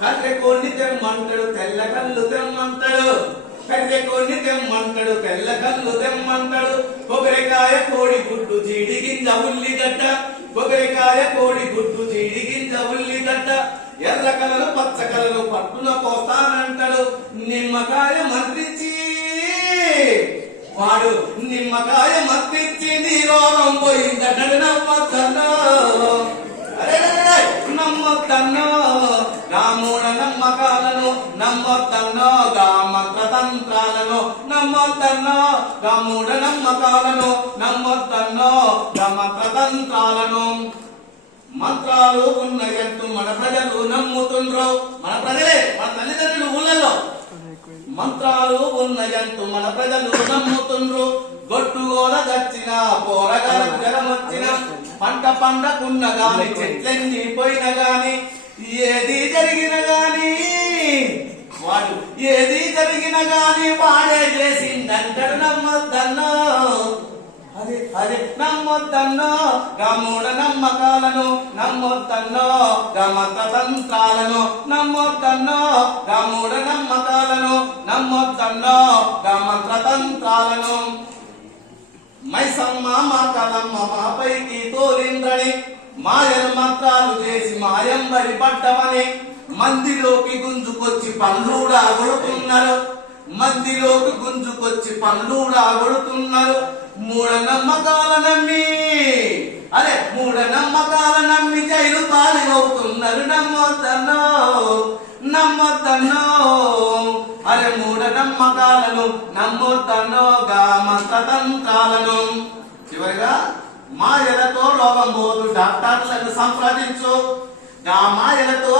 కర్రెకోడిని తెమ్మంటాడు తెల్ల కళ్ళు తెమ్మంటాడు కర్రెకోడిని తెమ్మంటాడు తెల్ల కళ్ళు తెమ్మంటాడు కొబ్బరికాయ కోడి గుడ్డు జీడి గింజ ఉల్లిగడ్డ కొబ్బరికాయ కోడి గుడ్డు జీడి గింజ ఉల్లిగడ్డ ఎర్ర కలలు పచ్చ కలలు పట్టున పోస్తానంటాడు నిమ్మకాయ మర్పించి వాడు నిమ్మకాయ మర్పించి నీ రోగం పోయిందటడు నమ్మద్దన్నో నమ్మద్దన్నో నా మూఢ నమ్మకాలను నమ్మద్దన్నో గా మంత్రతంత్రాలను నమ్మద్దన్నో గా మూఢ నమ్మకాలను నమ్మద్దన్నో గా మంత్రతంత్రాలను మంత్రాలు ఉన్నాయంటూ మన ప్రజలు నమ్ముతుండ్రు మన ప్రజలే మన తల్లిదండ్రులు ఊళ్ళలో మంత్రాలు ఉన్నాయంటూ మన ప్రజలు నమ్ముతుండ్రు గొట్టుగోల దచ్చిన పోరగాలకు జలం వచ్చిన పంట పండకున్న గాని చెట్లెన్ని పోయిన గాని ఏది జరిగిన గాని వాడు ఏది జరిగిన గాని వాడే చేసిందంటాడు నమ్మద్దన్నో అదే నమ్మొద్దన్నో గా మూఢ నమ్మకాలను నమ్మొద్దన్నో గా మంత్రతంత్రాలను నమ్మొద్దన్నో గా మూఢ నమ్మకాలను నమ్మొద్దన్నో గా మంత్రతంత్రాలను మైసమ్మ మా కలమ్మ మా పైకి తోలిందని మాయలు మంత్రాలు చేసి మాయంబడి పడ్డమని మందిలోకి గుంజుకొచ్చి పళ్ళూడా కొడుతున్నారు మందిలోకి గుంజుకొచ్చి పళ్ళూడా కొడుతున్నారు మూఢ నమ్మకాల నమ్మి మూఢ నమ్మకాల నమ్మి జైలు పాలి అవుతున్నారు నమ్మొద్దన్నో నమ్మొద్దన్నో మూఢ నమ్మకాలను నమ్మొద్దన్నో గా మంత్రతంత్రాలను చివరిగా మాయలతో రోగం పోదు డాక్టర్లను సంప్రదించు గా మాయలతో